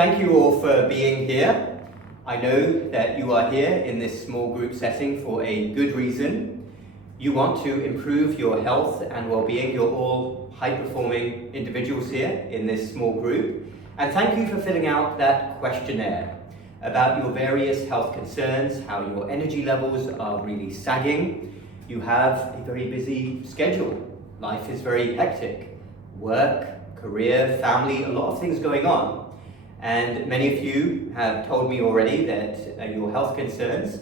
Thank you all for being here. I know that you are here in this small group setting for a good reason. You want to improve your health and well-being. You're all high-performing individuals here in this small group. And thank you for filling out that questionnaire about your various health concerns, how your energy levels are really sagging. You have a very busy schedule. Life is very hectic. Work, career, family, a lot of things going on. And many of you have told me already that your health concerns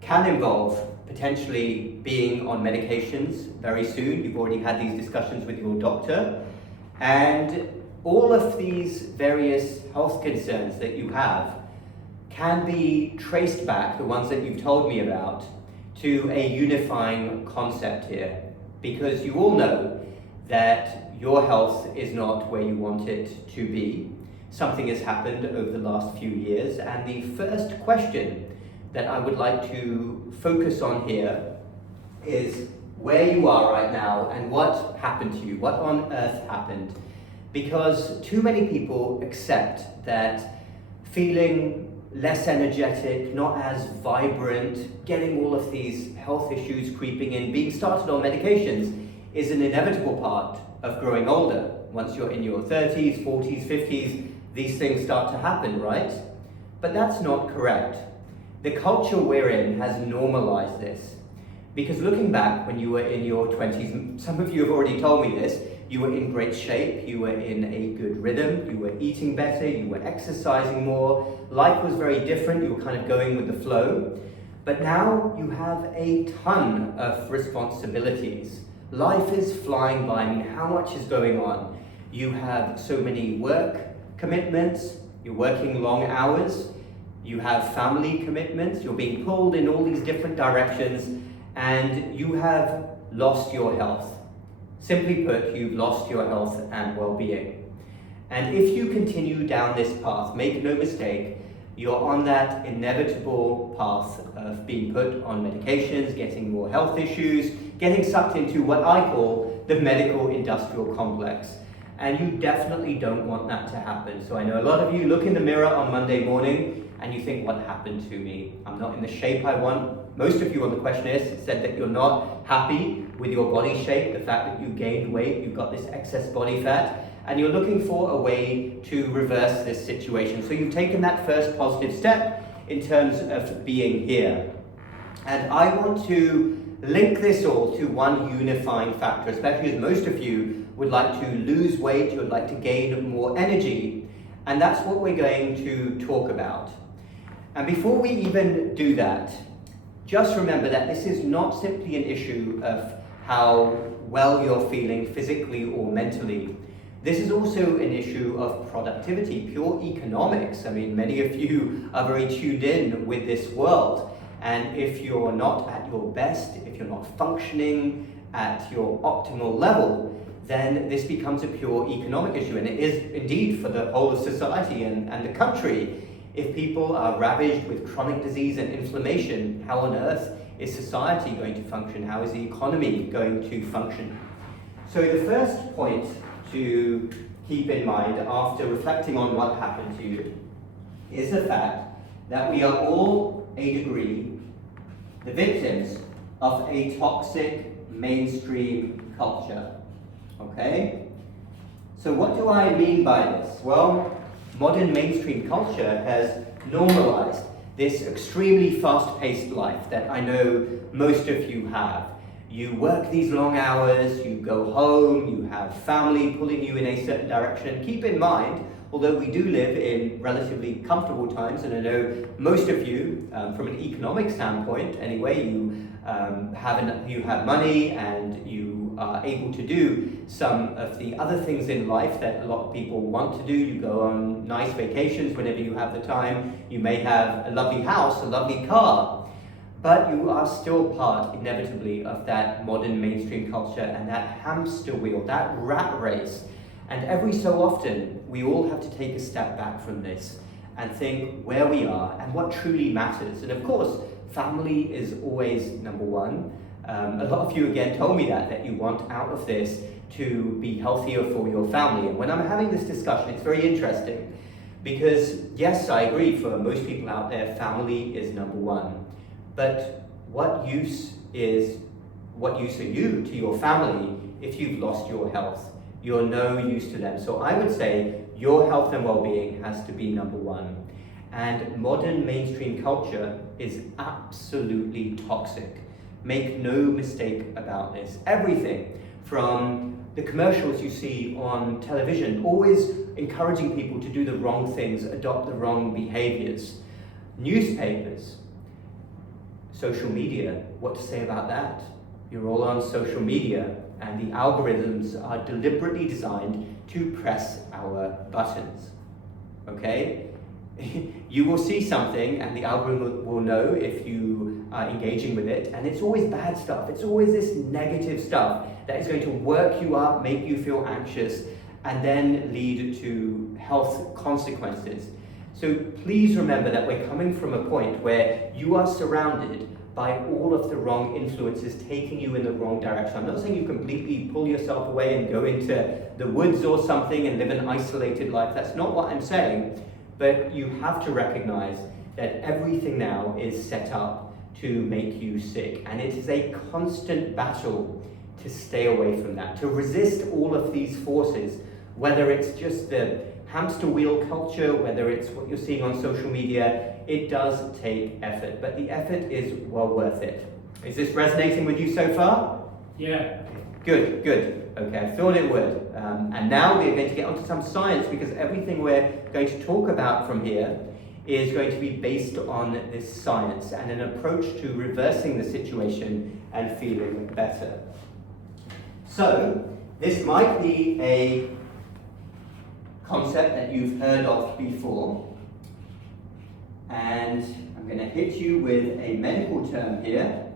can involve potentially being on medications very soon. You've already had these discussions with your doctor. And all of these various health concerns that you have can be traced back, the ones that you've told me about, to a unifying concept here. Because you all know that your health is not where you want it to be. Something has happened over the last few years, and the first question that I would like to focus on here is where you are right now and what happened to you, what on earth happened. Because too many people accept that feeling less energetic, not as vibrant, getting all of these health issues creeping in, being started on medications is an inevitable part of growing older. Once you're in your 30s, 40s, 50s, these things start to happen, right? But that's not correct. The culture we're in has normalized this. Because looking back when you were in your 20s, some of you have already told me this, you were in great shape, you were in a good rhythm, you were eating better, you were exercising more, life was very different, you were kind of going with the flow. But now you have a ton of responsibilities. Life is flying by. I mean, how much is going on? You have so many work commitments, you're working long hours, you have family commitments, you're being pulled in all these different directions, and you have lost your health. Simply put, you've lost your health and well-being. And if you continue down this path, make no mistake, you're on that inevitable path of being put on medications, getting more health issues, getting sucked into what I call the medical industrial complex. And you definitely don't want that to happen. So I know a lot of you look in the mirror on Monday morning and you think, what happened to me? I'm not in the shape I want. Most of you on the questionnaire said that you're not happy with your body shape, the fact that you gained weight, you've got this excess body fat, and you're looking for a way to reverse this situation. So you've taken that first positive step in terms of being here. And I want to link this all to one unifying factor, especially as most of you would like to lose weight, you would like to gain more energy, and that's what we're going to talk about. And before we even do that, just remember that this is not simply an issue of how well you're feeling physically or mentally. This is also an issue of productivity, pure economics. I mean, many of you are very tuned in with this world. And if you're not at your best, if you're not functioning at your optimal level, then this becomes a pure economic issue. And it is indeed for the whole of society and the country. If people are ravaged with chronic disease and inflammation, how on earth is society going to function? How is the economy going to function? So the first point to keep in mind after reflecting on what happened to you is the fact that we are all, a degree, the victims of a toxic mainstream culture. Okay? So what do I mean by this? Well, modern mainstream culture has normalized this extremely fast-paced life that I know most of you have. You work these long hours, you go home, you have family pulling you in a certain direction. Keep in mind, although we do live in relatively comfortable times, and I know most of you, from an economic standpoint anyway, you have money and you are able to do some of the other things in life that a lot of people want to do. You go on nice vacations whenever you have the time. You may have a lovely house, a lovely car, but you are still part, inevitably, of that modern mainstream culture and that hamster wheel, that rat race. And every so often, we all have to take a step back from this and think where we are and what truly matters. And of course, family is always number one. A lot of you again told me that you want out of this to be healthier for your family. And when I'm having this discussion, it's very interesting Because yes, I agree, for most people out there, family is number one. But what use are you to your family if you've lost your health? You're no use to them. So I would say your health and well-being has to be number one. And modern mainstream culture is absolutely toxic. Make no mistake about this. Everything from the commercials you see on television, always encouraging people to do the wrong things, adopt the wrong behaviors. Newspapers, social media, what to say about that? You're all on social media, and the algorithms are deliberately designed to press our buttons, okay? You will see something and the algorithm will know if you are engaging with it, and it's always bad stuff. It's always this negative stuff that is going to work you up, make you feel anxious, and then lead to health consequences. So please remember that we're coming from a point where you are surrounded by all of the wrong influences taking you in the wrong direction. I'm not saying you completely pull yourself away and go into the woods or something and live an isolated life. That's not what I'm saying. But you have to recognize that everything now is set up to make you sick. And it is a constant battle to stay away from that, to resist all of these forces, whether it's just the hamster wheel culture, whether it's what you're seeing on social media. It does take effort, but the effort is well worth it. Is this resonating with you so far? Yeah. Good, good. Okay, I thought it would. And now we're going to get onto some science, because everything we're going to talk about from here is going to be based on this science and an approach to reversing the situation and feeling better. So, this might be a concept that you've heard of before, and I'm going to hit you with a medical term here.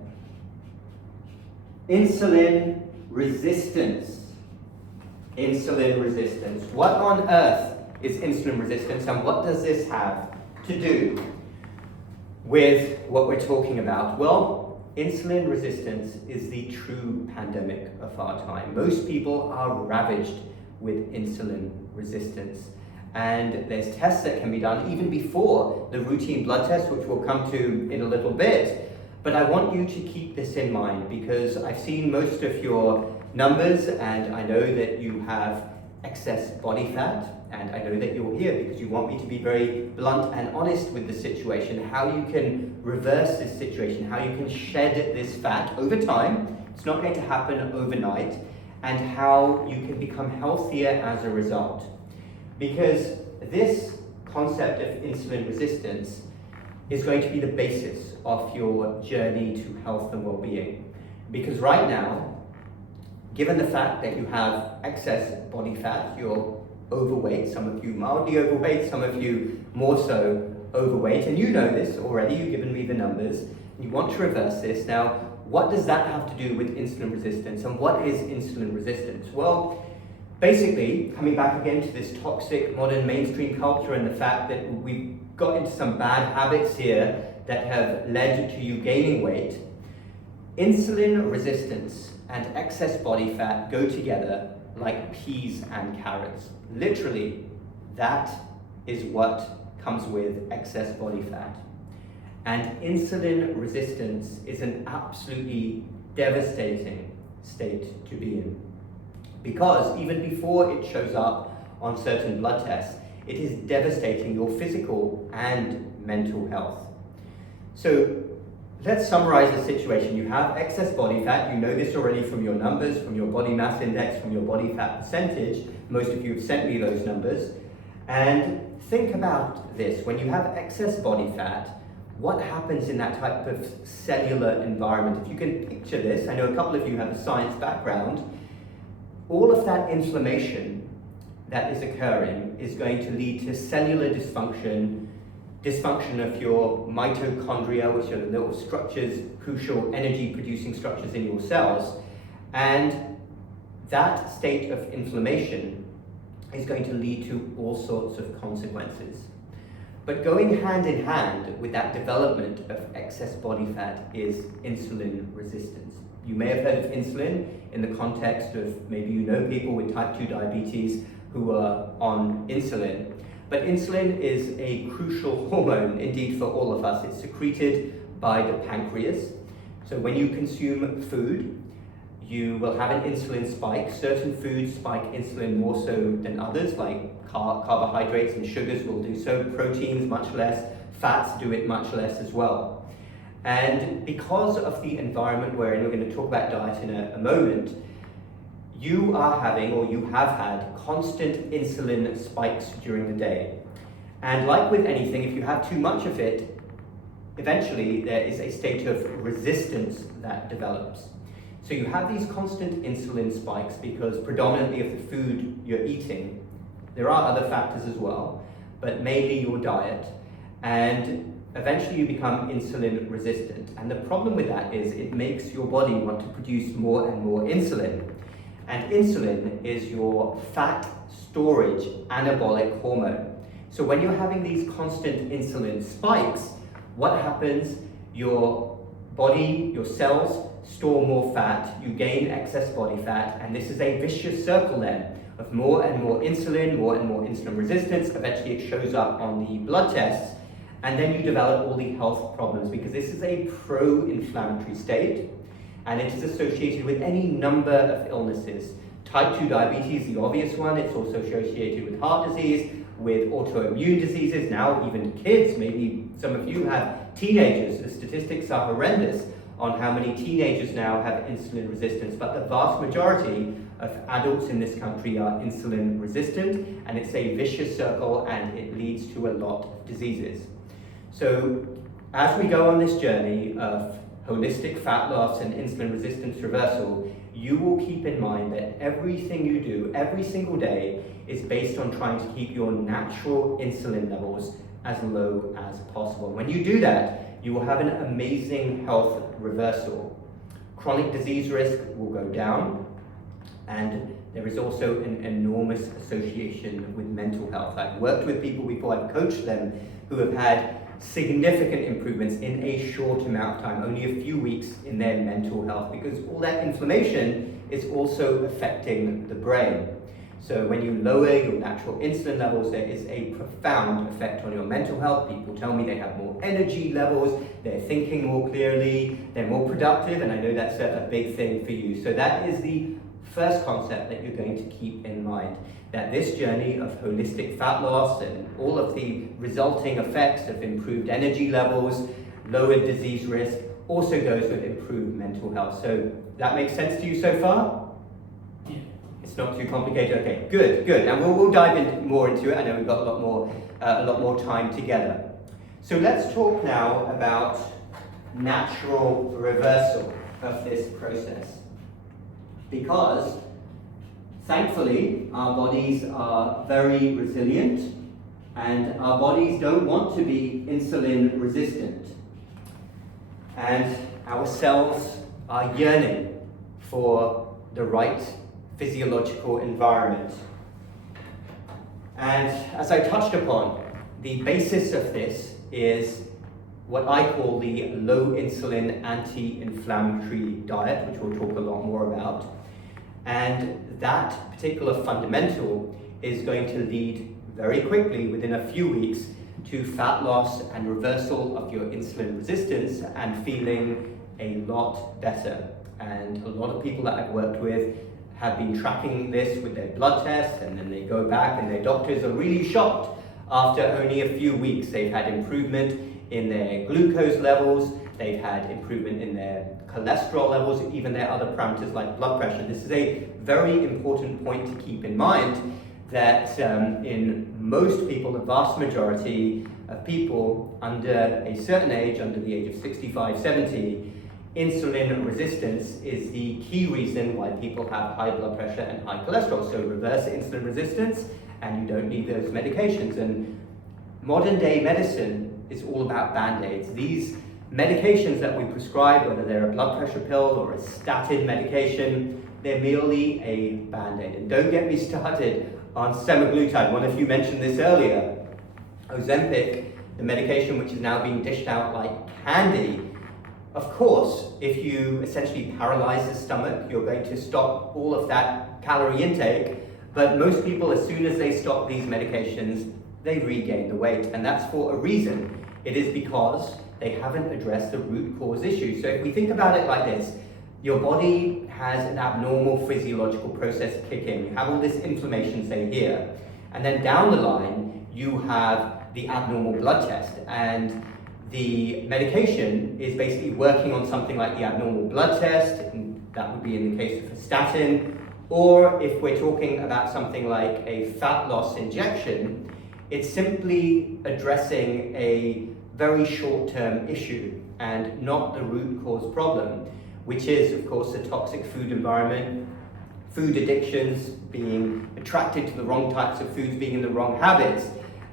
Insulin resistance. Insulin resistance. What on earth is insulin resistance, and what does this have to do with what we're talking about? Well, insulin resistance is the true pandemic of our time. Most people are ravaged with insulin resistance. And there's tests that can be done even before the routine blood test, which we'll come to in a little bit. But I want you to keep this in mind, because I've seen most of your numbers, and I know that you have excess body fat, and I know that you're here because you want me to be very blunt and honest with the situation, how you can reverse this situation, how you can shed this fat over time. It's not going to happen overnight, and how you can become healthier as a result. Because this concept of insulin resistance is going to be the basis of your journey to health and well-being. Because right now, given the fact that you have excess body fat, you're overweight, some of you mildly overweight, some of you more so overweight, and you know this already, you've given me the numbers, and you want to reverse this. Now, what does that have to do with insulin resistance, and what is insulin resistance? Well, basically, coming back again to this toxic modern mainstream culture and the fact that we've got into some bad habits here that have led to you gaining weight, insulin resistance and excess body fat go together like peas and carrots. Literally, that is what comes with excess body fat. And insulin resistance is an absolutely devastating state to be in. Because even before it shows up on certain blood tests, it is devastating your physical and mental health. So let's summarize the situation. You have excess body fat. You know this already from your numbers, from your body mass index, from your body fat percentage. Most of you have sent me those numbers. And think about this. When you have excess body fat, what happens in that type of cellular environment? If you can picture this, I know a couple of you have a science background. All of that inflammation that is occurring is going to lead to cellular dysfunction, dysfunction of your mitochondria, which are the little structures, crucial energy-producing structures in your cells. And that state of inflammation is going to lead to all sorts of consequences. But going hand in hand with that development of excess body fat is insulin resistance. You may have heard of insulin in the context of maybe you know people with type 2 diabetes who are on insulin. But insulin is a crucial hormone indeed for all of us. It's secreted by the pancreas. So when you consume food, you will have an insulin spike. Certain foods spike insulin more so than others, like carbohydrates and sugars will do so. Proteins much less, fats do it much less as well. And because of the environment we're in, we're going to talk about diet in a moment, you are having, or you have had, constant insulin spikes during the day. And like with anything, if you have too much of it, eventually there is a state of resistance that develops. So you have these constant insulin spikes because predominantly of the food you're eating, there are other factors as well, but mainly your diet, and eventually you become insulin resistant. And the problem with that is it makes your body want to produce more and more insulin. And insulin is your fat storage anabolic hormone. So when you're having these constant insulin spikes, what happens? Your body, your cells store more fat, you gain excess body fat, and this is a vicious circle then of more and more insulin resistance. Eventually it shows up on the blood tests, and then you develop all the health problems because this is a pro-inflammatory state, and it is associated with any number of illnesses. Type 2 diabetes, the obvious one. It's also associated with heart disease, with autoimmune diseases, now even kids. Maybe some of you have teenagers. The statistics are horrendous on how many teenagers now have insulin resistance, but the vast majority of adults in this country are insulin resistant, and it's a vicious circle and it leads to a lot of diseases. So as we go on this journey of holistic fat loss and insulin resistance reversal, you will keep in mind that everything you do every single day is based on trying to keep your natural insulin levels as low as possible. When you do that, you will have an amazing health reversal. Chronic disease risk will go down, and there is also an enormous association with mental health. I've worked with people before, I've coached them, who have had significant improvements in a short amount of time, only a few weeks, in their mental health, because all that inflammation is also affecting the brain. So when you lower your natural insulin levels, there is a profound effect on your mental health. People tell me they have more energy levels, they're thinking more clearly, they're more productive, and I know that's a big thing for you. So that is the first concept that you're going to keep in mind, that this journey of holistic fat loss and all of the resulting effects of improved energy levels, lowered disease risk, also goes with improved mental health. So that makes sense to you so far? It's not too complicated. Okay, good. And we'll dive in more into it. I know we've got a lot more time together. So let's talk now about natural reversal of this process. Because thankfully our bodies are very resilient, and our bodies don't want to be insulin resistant. And our cells are yearning for the right physiological environment. And as I touched upon, the basis of this is what I call the low insulin anti-inflammatory diet, which we'll talk a lot more about. And that particular fundamental is going to lead very quickly, within a few weeks, to fat loss and reversal of your insulin resistance and feeling a lot better. And a lot of people that I've worked with have been tracking this with their blood tests, and then they go back and their doctors are really shocked. After only a few weeks, they've had improvement in their glucose levels, they've had improvement in their cholesterol levels, even their other parameters like blood pressure. This is a very important point to keep in mind, that in most people, the vast majority of people under a certain age, under the age of 65, 70, insulin resistance is the key reason why people have high blood pressure and high cholesterol. So reverse insulin resistance and you don't need those medications. And modern day medicine is all about band-aids. These medications that we prescribe, whether they're a blood pressure pill or a statin medication, they're merely a band-aid. And don't get me started on semaglutide. One of you mentioned this earlier. Ozempic, the medication which is now being dished out like candy. Of course, if you essentially paralyze the stomach, you're going to stop all of that calorie intake. But most people, as soon as they stop these medications, they regain the weight. And that's for a reason. It is because they haven't addressed the root cause issue. So if we think about it like this, your body has an abnormal physiological process kick in. You have all this inflammation, say here, and then down the line, you have the abnormal blood test. And the medication is basically working on something like the abnormal blood test, and that would be in the case of a statin. Or if we're talking about something like a fat loss injection, it's simply addressing a very short-term issue and not the root cause problem, which is, of course, the toxic food environment, food addictions, being attracted to the wrong types of foods, being in the wrong habits.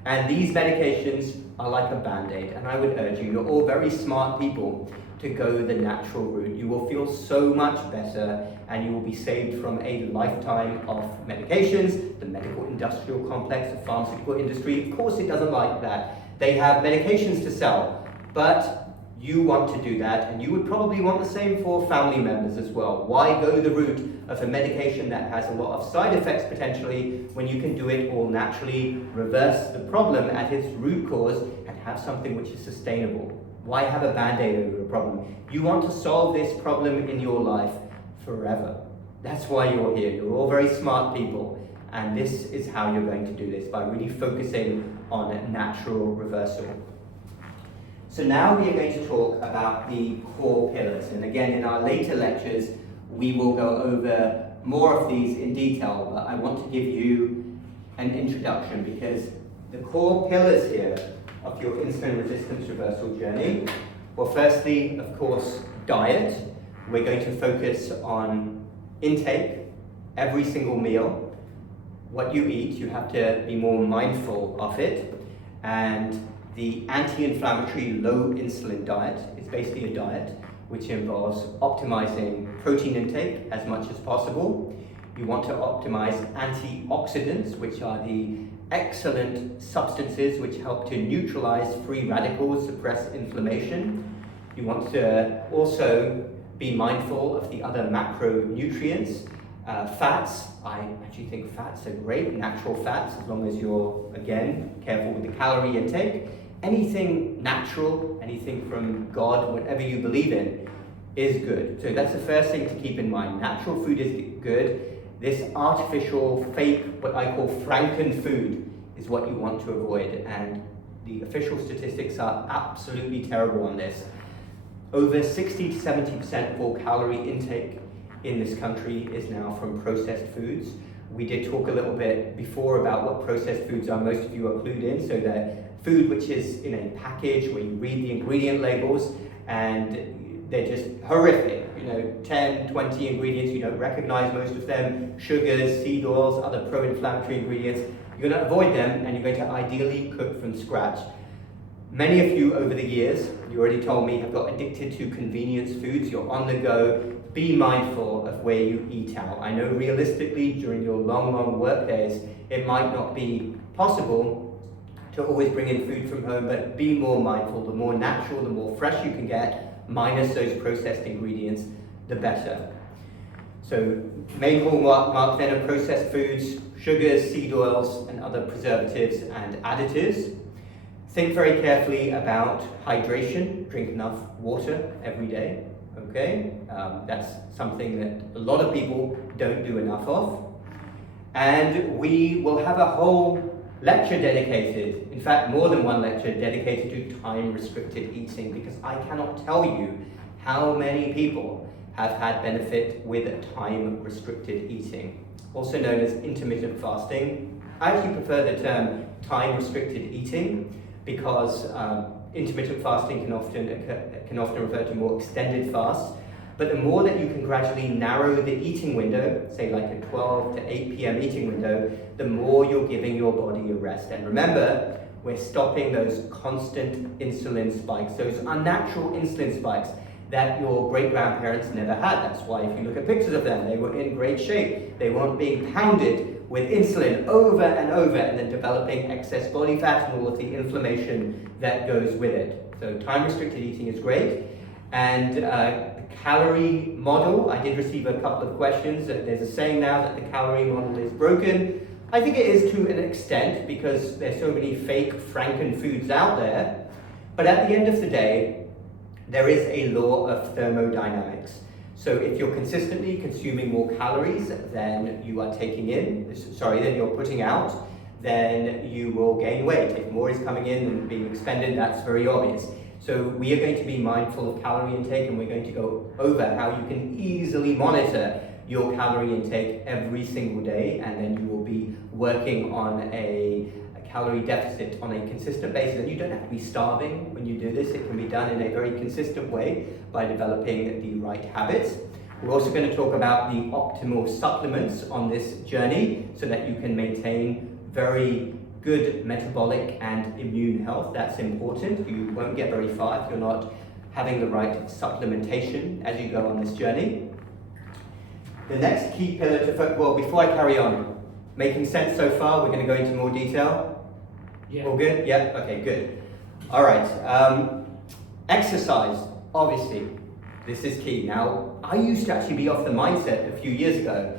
And these medications are like a Band-Aid. And I would urge you, you're all very smart people, to go the natural route. You will feel so much better and you will be saved from a lifetime of medications. The medical industrial complex, the pharmaceutical industry, of course it doesn't like that. They have medications to sell, but you want to do that, and you would probably want the same for family members as well. Why go the route of a medication that has a lot of side effects potentially when you can do it all naturally, reverse the problem at its root cause, and have something which is sustainable? Why have a Band-Aid over a problem? You want to solve this problem in your life forever. That's why you're here. You're all very smart people, and this is how you're going to do this, by really focusing on natural reversal. So now we are going to talk about the core pillars, and again in our later lectures we will go over more of these in detail, but I want to give you an introduction because the core pillars here of your insulin resistance reversal journey. Well, firstly, of course, diet. We're going to focus on intake, every single meal. What you eat, you have to be more mindful of it. And the anti-inflammatory low insulin diet is basically a diet which involves optimizing protein intake as much as possible. You want to optimize antioxidants, which are the excellent substances which help to neutralize free radicals, suppress inflammation. You want to also be mindful of the other macronutrients. Fats, I actually think fats are great, natural fats, as long as you're, again, careful with the calorie intake. Anything natural, anything from God, whatever you believe in, is good. So that's the first thing to keep in mind. Natural food is good. This artificial, fake, what I call Franken food is what you want to avoid. And the official statistics are absolutely terrible on this. Over 60 to 70% of all calorie intake in this country is now from processed foods. We did talk a little bit before about what processed foods are. Most of you are clued in. So they're food which is in a package where you read the ingredient labels and they're just horrific. 10, 20 ingredients, you don't recognize most of them. Sugars, seed oils, other pro-inflammatory ingredients. You're going to avoid them and you're going to ideally cook from scratch. Many of you over the years, you already told me, have got addicted to convenience foods. You're on the go. Be mindful of where you eat out. I know realistically during your long work days, it might not be possible to always bring in food from home, but be more mindful. The more natural, the more fresh you can get, minus those processed ingredients, the better. So main hallmark then of processed foods, sugars, seed oils, and other preservatives and additives. Think very carefully about hydration. Drink enough water every day. Okay, that's something that a lot of people don't do enough of. And we will have a whole lecture dedicated, in fact more than one lecture dedicated to time-restricted eating, because I cannot tell you how many people have had benefit with time-restricted eating, also known as intermittent fasting. I actually prefer the term time-restricted eating because intermittent fasting can often refer to more extended fasts, but the more that you can gradually narrow the eating window, say like a 12 to 8 p.m. eating window, the more you're giving your body a rest. And remember, we're stopping those constant insulin spikes, those unnatural insulin spikes that your great-grandparents never had. That's why if you look at pictures of them, they were in great shape. They weren't being pounded with insulin over and over and then developing excess body fat and all of the inflammation that goes with it. So time-restricted eating is great. And the calorie model, I did receive a couple of questions. There's a saying now that the calorie model is broken. I think it is to an extent because there's so many fake Franken foods out there. But at the end of the day, there is a law of thermodynamics. So if you're consistently consuming more calories than you are taking in, than you're putting out, then you will gain weight. If more is coming in than being expended, that's very obvious. So we are going to be mindful of calorie intake, and we're going to go over how you can easily monitor your calorie intake every single day, and then you will be working on a calorie deficit on a consistent basis. And you don't have to be starving when you do this. It can be done in a very consistent way by developing the right habits. We're also going to talk about the optimal supplements on this journey so that you can maintain very good metabolic and immune health. That's important. You won't get very far if you're not having the right supplementation as you go on this journey. The next key pillar to focus, well, before I carry on, making sense so far? We're going to go into more detail. Yeah. All good? Yeah? Okay, good. All right. Exercise, obviously, this is key. Now, I used to actually be off the mindset a few years ago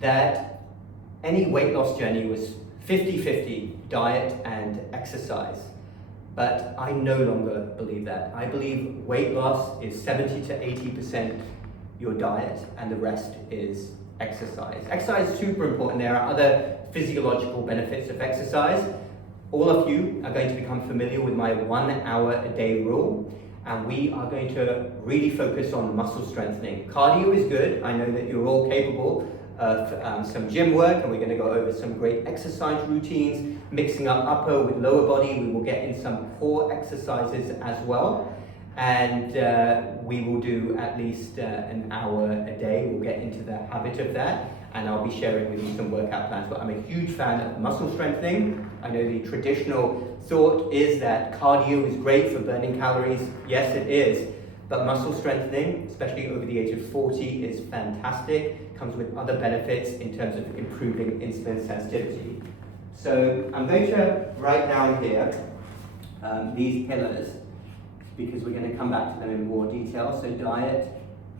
that any weight loss journey was 50-50 diet and exercise. But I no longer believe that. I believe weight loss is 70 to 80% your diet and the rest is exercise. Exercise is super important. There are other physiological benefits of exercise. All of you are going to become familiar with my 1 hour a day rule, and we are going to really focus on muscle strengthening. Cardio is good. I know that you're all capable of some gym work, and we're going to go over some great exercise routines, mixing up upper with lower body. We will get in some core exercises as well, and we will do at least an hour a day. We'll get into the habit of that, and I'll be sharing with you some workout plans. But I'm a huge fan of muscle strengthening. I know the traditional thought is that cardio is great for burning calories. Yes, it is. But muscle strengthening, especially over the age of 40, is fantastic. Comes with other benefits in terms of improving insulin sensitivity. So I'm going to write down here these pillars because we're going to come back to them in more detail. So diet,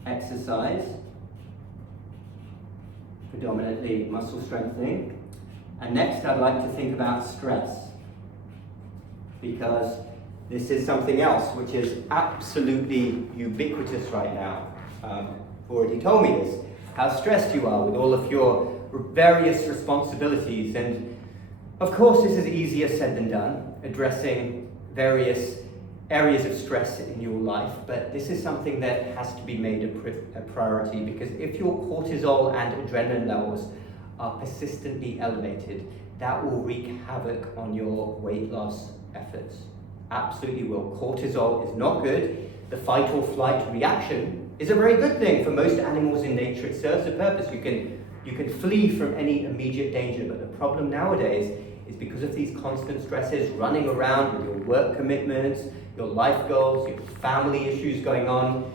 exercise, predominantly muscle strengthening. And next I'd like to think about stress, because this is something else which is absolutely ubiquitous right now. You've already told me this, how stressed you are with all of your various responsibilities. And of course this is easier said than done, addressing various areas of stress in your life, but this is something that has to be made a priority, because if your cortisol and adrenaline levels are persistently elevated, that will wreak havoc on your weight loss efforts. Absolutely will. Cortisol is not good. The fight or flight reaction is a very good thing for most animals in nature. It serves a purpose. You can flee from any immediate danger, but the problem nowadays is because of these constant stresses, running around with your work commitments, your life goals, your family issues going on,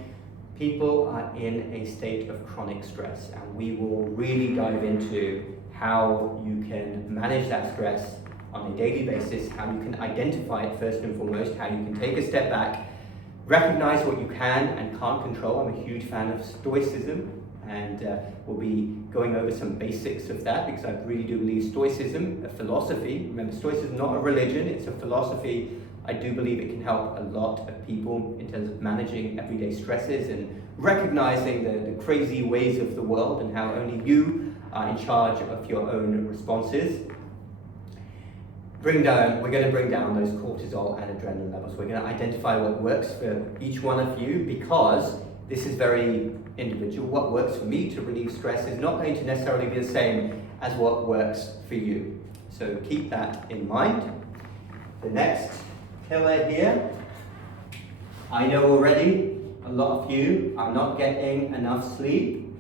people are in a state of chronic stress, and we will really dive into how you can manage that stress on a daily basis, how you can identify it first and foremost, how you can take a step back, recognize what you can and can't control. I'm a huge fan of Stoicism, and we'll be going over some basics of that, because I really do believe Stoicism, a philosophy, remember Stoicism is not a religion, it's a philosophy. I do believe it can help a lot of people in terms of managing everyday stresses and recognizing the crazy ways of the world and how only you are in charge of your own responses. We're going to bring down those cortisol and adrenaline levels. We're going to identify what works for each one of you, because this is very individual. What works for me to relieve stress is not going to necessarily be the same as what works for you. So keep that in mind. The next pillar here, I know already a lot of you are not getting enough sleep.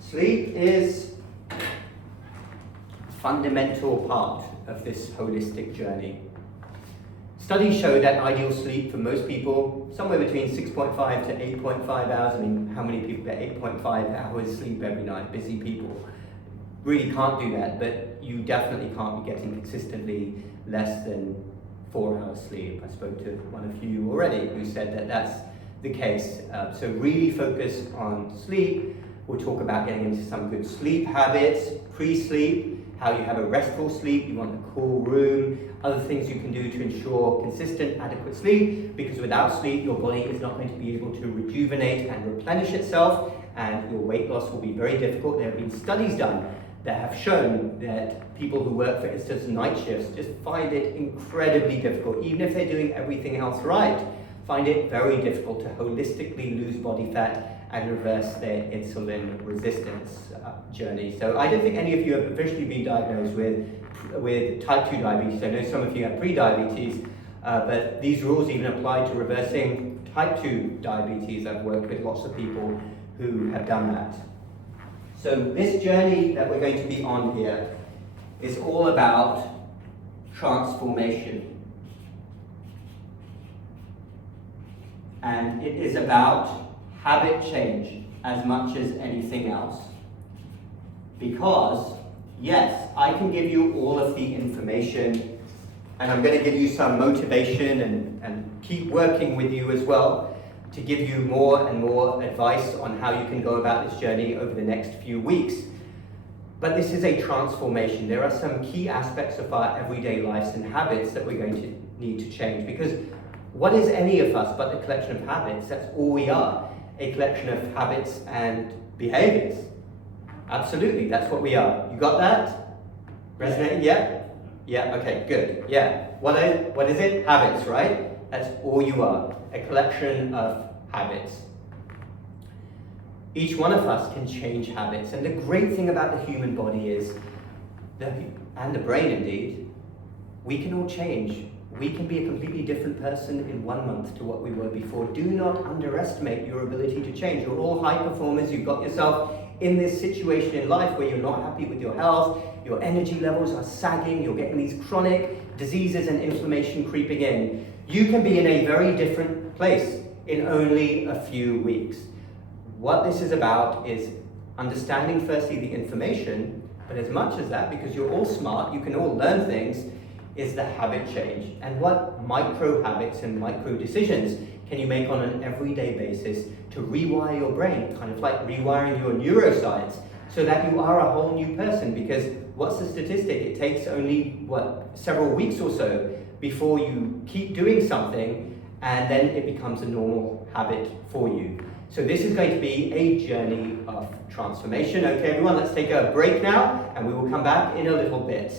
Sleep is a fundamental part of this holistic journey. Studies show that ideal sleep for most people, somewhere between 6.5 to 8.5 hours. I mean, how many people get 8.5 hours sleep every night? Busy people really can't do that, but you definitely can't be getting consistently less than 4 hours sleep. I spoke to one of you already who said that that's the case. So really focus on sleep. We'll talk about getting into some good sleep habits, pre-sleep, how you have a restful sleep, you want a cool room, other things you can do to ensure consistent, adequate sleep, because without sleep, your body is not going to be able to rejuvenate and replenish itself, and your weight loss will be very difficult. There have been studies done that have shown that people who work, for instance, night shifts just find it incredibly difficult, even if they're doing everything else right, find it very difficult to holistically lose body fat and reverse their insulin resistance journey. So I don't think any of you have officially been diagnosed with type 2 diabetes. I know some of you have pre-diabetes, but these rules even apply to reversing type 2 diabetes. I've worked with lots of people who have done that. So this journey that we're going to be on here is all about transformation. And it is about habit change as much as anything else. Because, yes, I can give you all of the information, and I'm going to give you some motivation and keep working with you as well to give you more and more advice on how you can go about this journey over the next few weeks. But this is a transformation. There are some key aspects of our everyday lives and habits that we're going to need to change, because what is any of us but a collection of habits? That's all we are, a collection of habits and behaviors. Absolutely, that's what we are. You got that? Resonating? Yeah? Yeah, okay, good. Yeah. What is it? Habits, right? That's all you are, a collection of habits. Each one of us can change habits, and the great thing about the human body is, and the brain indeed, we can all change. We can be a completely different person in 1 month to what we were before. Do not underestimate your ability to change. You're all high performers. You've got yourself in this situation in life where you're not happy with your health, your energy levels are sagging, you're getting these chronic diseases and inflammation creeping in. You can be in a very different place in only a few weeks. What this is about is understanding firstly the information, but as much as that, because you're all smart, you can all learn things, is the habit change. And what micro habits and micro decisions can you make on an everyday basis to rewire your brain, kind of like rewiring your neuroscience, so that you are a whole new person? Because what's the statistic? It takes only, several weeks or so before you keep doing something and then it becomes a normal habit for you. So this is going to be a journey of transformation. Okay, everyone, let's take a break now and we will come back in a little bit.